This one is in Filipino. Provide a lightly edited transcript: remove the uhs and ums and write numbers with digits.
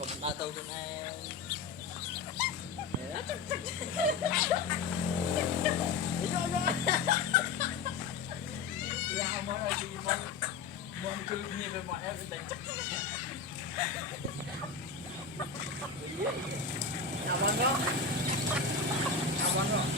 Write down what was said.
Pagkataw ko na yan. Ya mana di muncul ni memang everything. Nyaman dong. Nyaman dong.